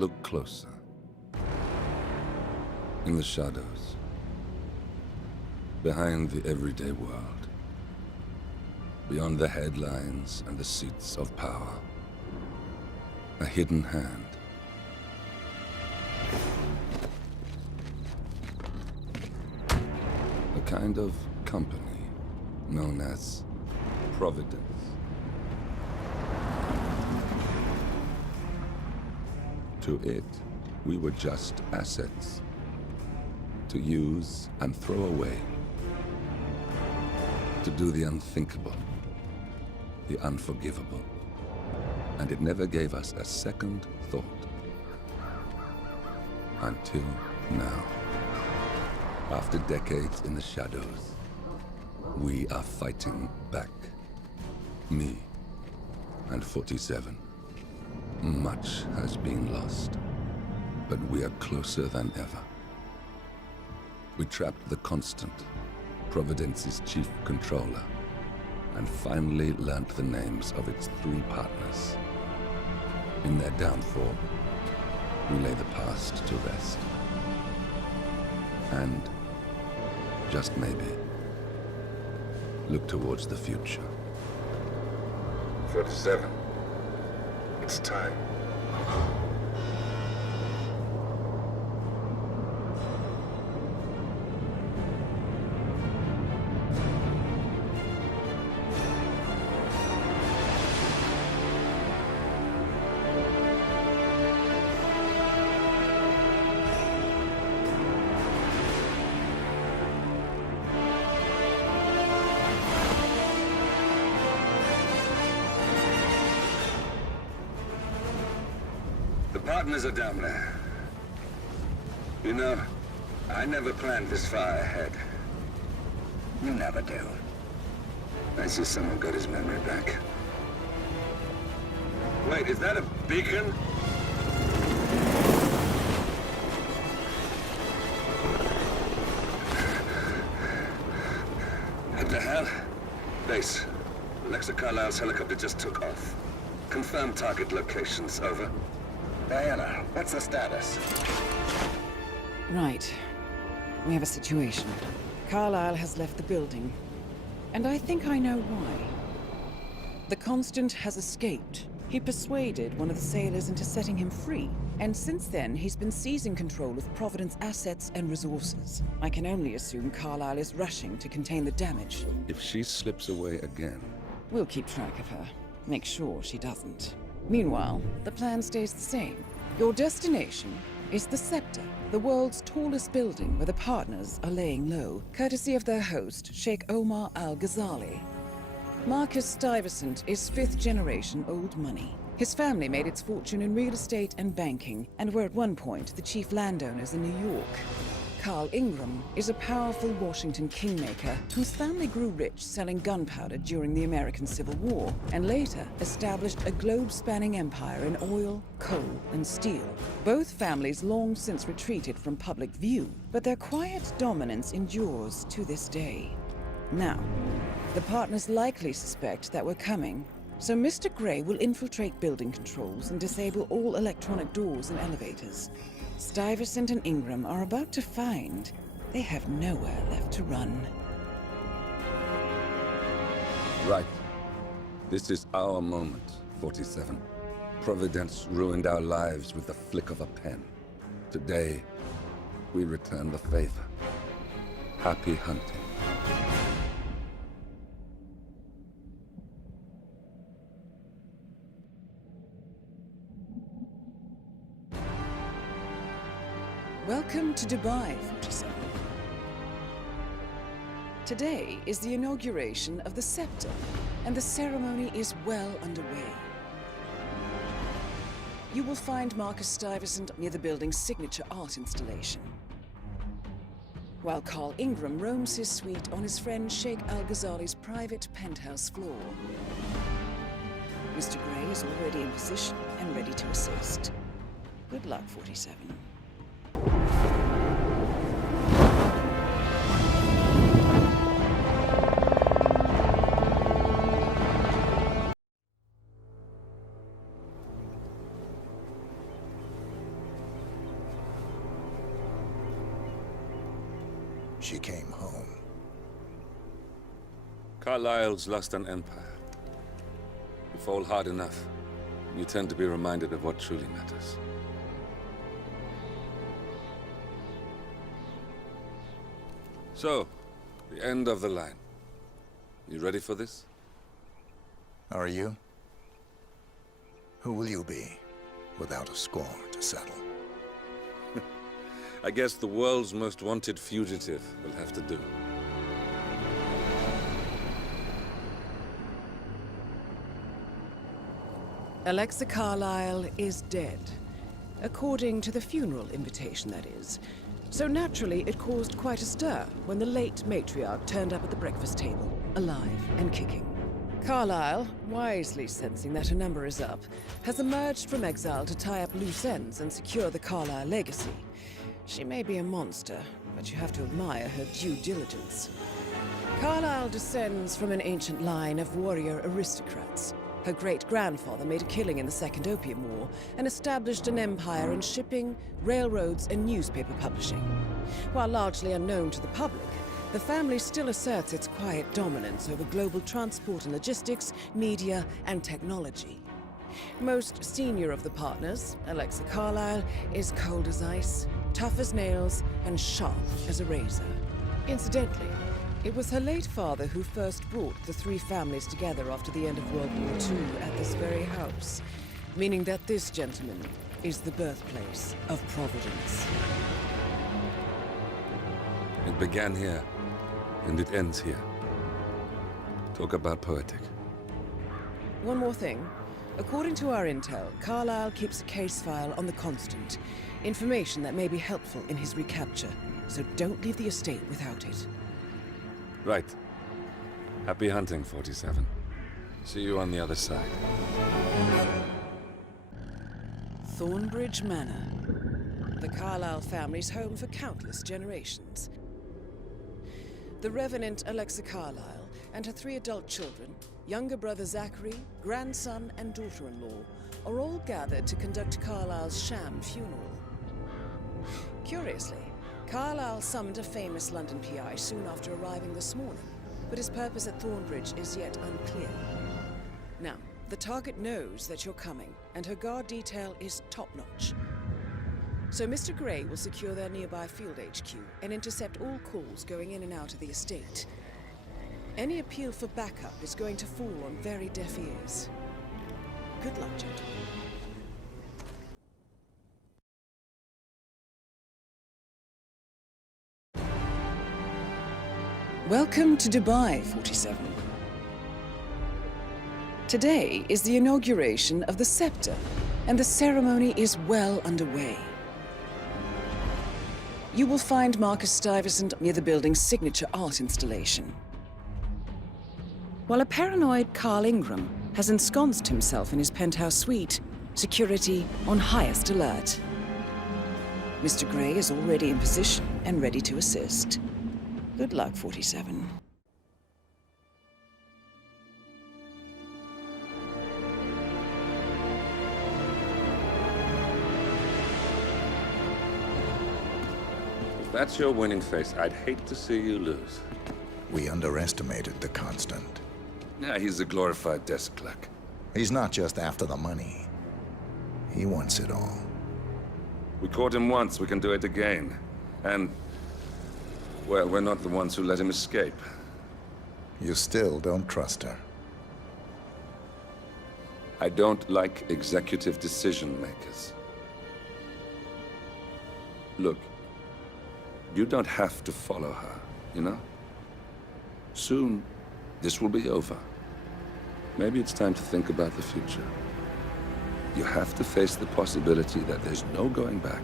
Look closer. In the shadows. Behind the everyday world. Beyond the headlines and the seats of power. A hidden hand. A kind of company known as Providence. To it, we were just assets. To use and throw away. To do the unthinkable. The unforgivable. And it never gave us a second thought. Until now. After decades in the shadows, we are fighting back. Me and 47. Much has been lost, but we are closer than ever. We trapped the Constant, Providence's chief controller, and finally learnt the names of its 3 partners. In their downfall, we lay the past to rest. And, just maybe, look towards the future. 47. It's time. Partners are down there. You know, I never planned this far ahead. You never do. I see someone got his memory back. Wait, is that a beacon? What the hell? Base. Alexa Carlisle's helicopter just took off. Confirm target locations, over. Diana, what's the status? Right. We have a situation. Carlisle has left the building. And I think I know why. The Constant has escaped. He persuaded one of the sailors into setting him free. And since then, he's been seizing control of Providence assets and resources. I can only assume Carlisle is rushing to contain the damage. If she slips away again... We'll keep track of her. Make sure she doesn't. Meanwhile, the plan stays the same. Your destination is the Scepter, the world's tallest building where the partners are laying low, courtesy of their host, Sheikh Omar Al-Ghazali. Marcus Stuyvesant is 5th generation old money. His family made its fortune in real estate and banking, and were at one point the chief landowners in New York. Carl Ingram is a powerful Washington kingmaker whose family grew rich selling gunpowder during the American Civil War, and later established a globe-spanning empire in oil, coal, and steel. Both families long since retreated from public view, but their quiet dominance endures to this day. Now, the partners likely suspect that we're coming, so Mr. Gray will infiltrate building controls and disable all electronic doors and elevators. Stuyvesant and Ingram are about to find they have nowhere left to run. Right. This is our moment, 47. Providence ruined our lives with the flick of a pen. Today, we return the favor. Happy hunting. Welcome to Dubai, 47. Today is the inauguration of the Scepter, and the ceremony is well underway. You will find Marcus Stuyvesant near the building's signature art installation, while Carl Ingram roams his suite on his friend Sheikh Al-Ghazali's private penthouse floor. Mr. Gray is already in position and ready to assist. Good luck, 47. she came home. Carlyle's lost an empire. You fall hard enough, you tend to be reminded of what truly matters. So, the end of the line. You ready for this? Are you? Who will you be, without a score to settle? I guess the world's most wanted fugitive will have to do. Alexa Carlyle is dead. According to the funeral invitation, that is. So naturally, it caused quite a stir when the late matriarch turned up at the breakfast table, alive and kicking. Carlyle, wisely sensing that her number is up, has emerged from exile to tie up loose ends and secure the Carlyle legacy. She may be a monster, but you have to admire her due diligence. Carlyle descends from an ancient line of warrior aristocrats. Her great-grandfather made a killing in the Second Opium War and established an empire in shipping, railroads, and newspaper publishing. While largely unknown to the public, the family still asserts its quiet dominance over global transport and logistics, media, and technology. Most senior of the partners, Alexa Carlyle, is cold as ice, tough as nails, and sharp as a razor. Incidentally, it was her late father who first brought the three families together after the end of World War II at this very house, meaning that this gentleman is the birthplace of Providence. It began here, and it ends here. Talk about poetic. One more thing. According to our intel, Carlyle keeps a case file on the Constant. Information that may be helpful in his recapture, so don't leave the estate without it. Right. Happy hunting, 47. See you on the other side. Thornbridge Manor. The Carlyle family's home for countless generations. The Revenant Alexa Carlyle and her 3 adult children, younger brother Zachary, grandson, and daughter-in-law, are all gathered to conduct Carlyle's sham funeral. Curiously, Carlyle summoned a famous London PI soon after arriving this morning, but his purpose at Thornbridge is yet unclear. Now, the target knows that you're coming, and her guard detail is top-notch. So Mr. Gray will secure their nearby field HQ and intercept all calls going in and out of the estate. Any appeal for backup is going to fall on very deaf ears. Good luck, gentlemen. Welcome to Dubai, 47. Today is the inauguration of the scepter, and the ceremony is well underway. You will find Marcus Stuyvesant near the building's signature art installation. While a paranoid Carl Ingram has ensconced himself in his penthouse suite, security on highest alert. Mr. Gray is already in position and ready to assist. Good luck, 47. If that's your winning face, I'd hate to see you lose. We underestimated the Constant. Yeah, he's a glorified desk clerk. He's not just after the money. He wants it all. We caught him once, we can do it again. And, well, we're not the ones who let him escape. You still don't trust her. I don't like executive decision makers. Look, you don't have to follow her, you know? Soon, this will be over. Maybe it's time to think about the future. You have to face the possibility that there's no going back.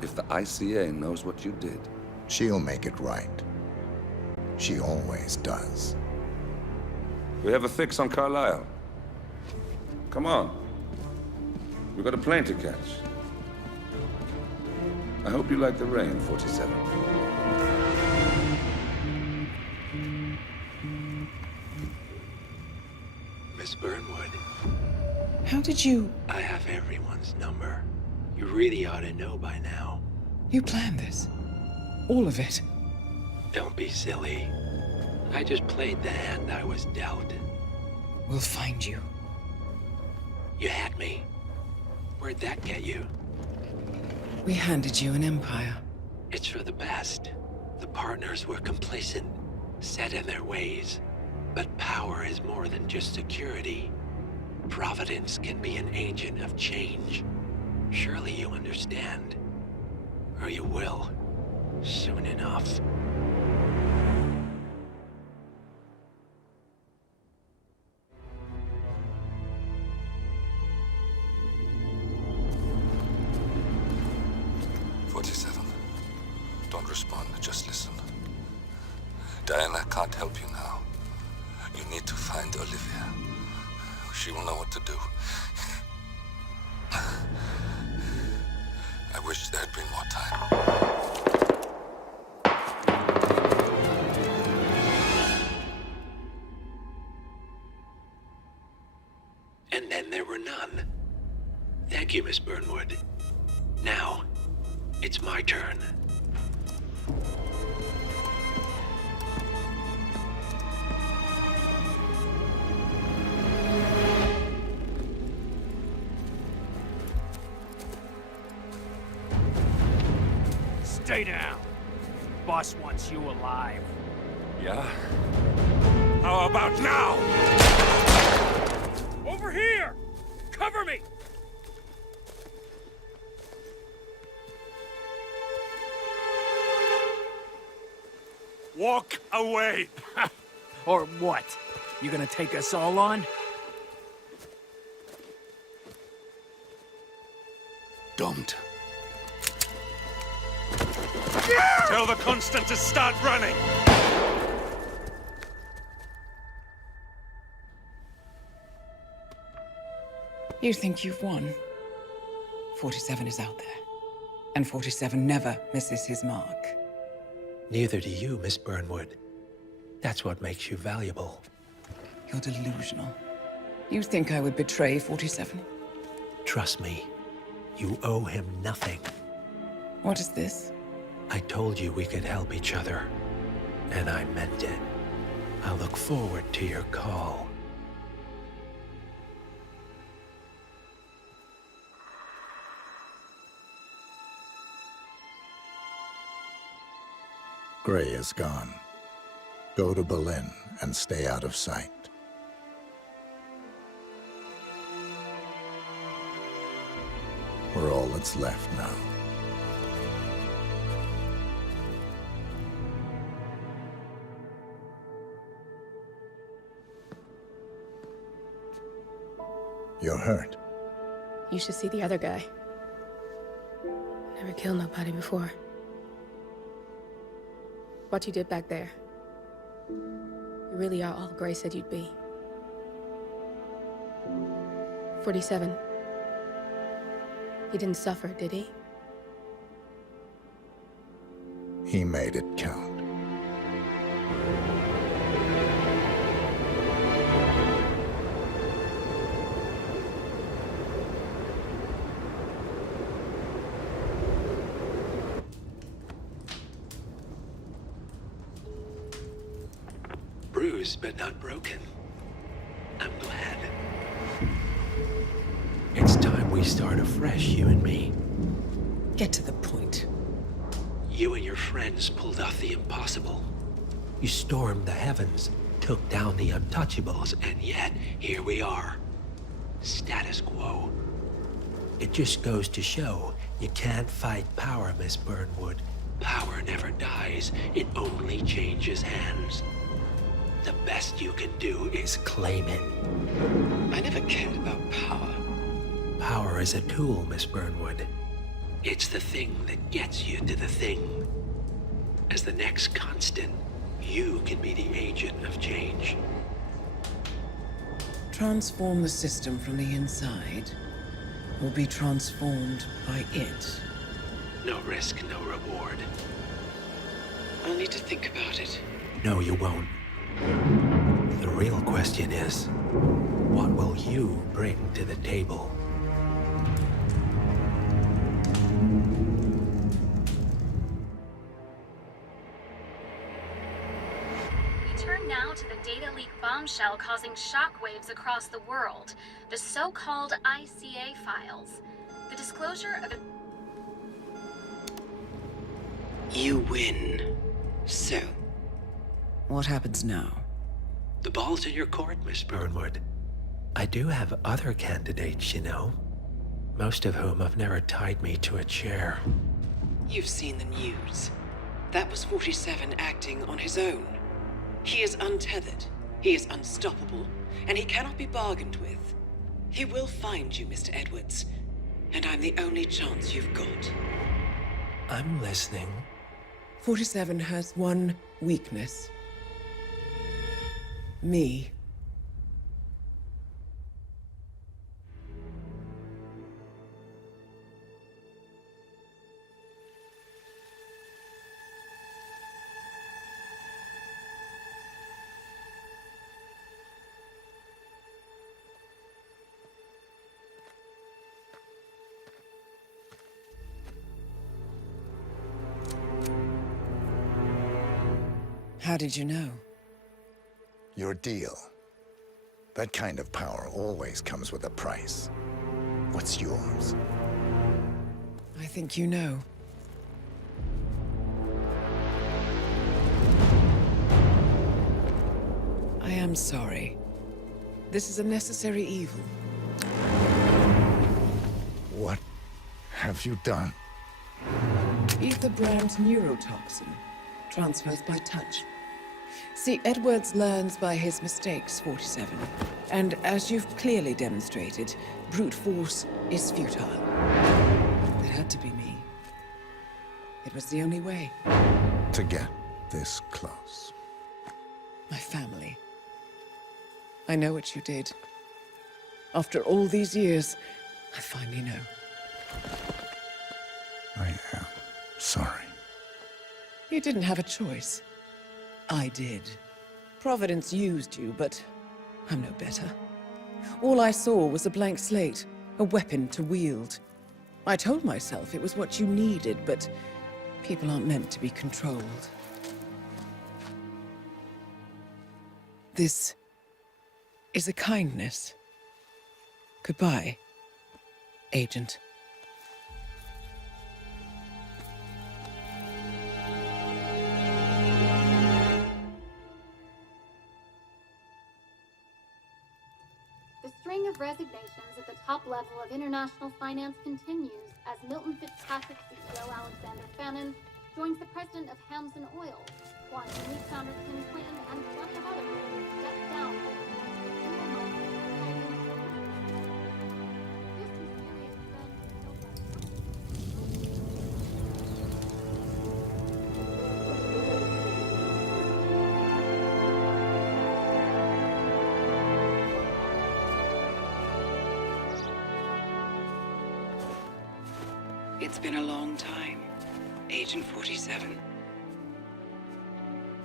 If the ICA knows what you did, She'll make it right. She always does. we have a fix on Carlisle. Come on. We've got a plane to catch. I hope you like the rain, 47. Miss Burnwood, How did you... I have everyone's number. You really ought to know by now. You planned this? All of it. Don't be silly. I just played the hand I was dealt. We'll find you. You had me. Where'd that get you? We handed you an empire. It's for the best. The partners were complacent, set in their ways. But power is more than just security. Providence can be an agent of change. Surely you understand. Or you will. Soon enough. Don't respond, just listen. Diana can't help you now. You need to find Olivia. She will know what to do. I wish there had been more time. And then there were none. Thank you, Miss Burnwood. Now, it's my turn. Stay down. Boss wants you alive. Yeah? How about now? Over here! Cover me! Walk away! Or what? You gonna take us all on? Don't. Tell the Constant to start running! You think you've won? 47 is out there. And 47 never misses his mark. Neither do you, Miss Burnwood. That's what makes you valuable. You're delusional. You think I would betray 47? Trust me, you owe him nothing. What is this? I told you we could help each other, and I meant it. I look forward to your call. Gray is gone. Go to Berlin and stay out of sight. We're all that's left now. You're hurt. You should see the other guy. Never killed nobody before. What you did back there. You really are all Gray said you'd be. 47. He didn't suffer, did he? He made it count. Bruised but not broken. I'm glad. It's time we start afresh, you and me. Get to the point. You and your friends pulled off the impossible. You stormed the heavens, took down the untouchables, and yet, here we are. Status quo. It just goes to show, you can't fight power, Miss Burnwood. Power never dies, it only changes hands. The best you can do is claim it. I never cared about power. Power is a tool, Miss Burnwood. It's the thing that gets you to the thing. As the next constant, you can be the agent of change. Transform the system from the inside, or be transformed by it. No risk, no reward. I'll need to think about it. No, you won't. The real question is, what will you bring to the table? bombshell causing shockwaves across the world. The so-called ICA files. The disclosure of You win. So, what happens now? The ball's in your court, Miss Burnwood. I do have other candidates, you know. Most of whom have never tied me to a chair. You've seen the news. That was 47 acting on his own. He is untethered, he is unstoppable, and he cannot be bargained with. He will find you, Mr. Edwards, and I'm the only chance you've got. I'm listening. 47 has one weakness. Me. How did you know? Your deal. That kind of power always comes with a price. What's yours? I think you know. I am sorry. This is a necessary evil. What have you done? Ether brand neurotoxin transfers by touch. See, Edwards learns by his mistakes, 47. And as you've clearly demonstrated, brute force is futile. It had to be me. It was the only way. To get this close. My family. I know what you did. After all these years, I finally know. I am sorry. You didn't have a choice. I did. Providence used you, but I'm no better. All I saw was a blank slate, a weapon to wield. I told myself it was what you needed, but people aren't meant to be controlled. This is a kindness. Goodbye, Agent. The string of resignations at the top level of international finance continues as Milton Fitzpatrick CEO Alexander Fannin joins the president of Hamson Oil, Quantum Leap founder Tim Quinn, and plenty of others step down. It's been a long time, Agent 47.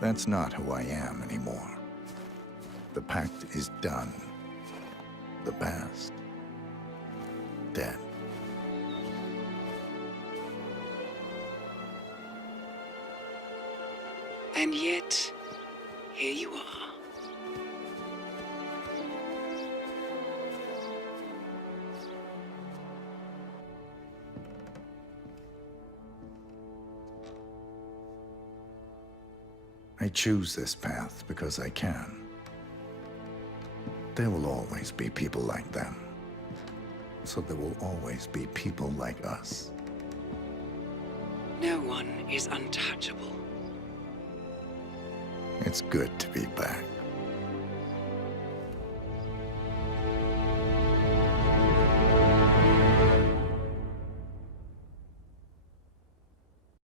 That's not who I am anymore. The pact is done. The past, dead. And yet, here you are. I choose this path because I can. There will always be people like them. So there will always be people like us. No one is untouchable. It's good to be back.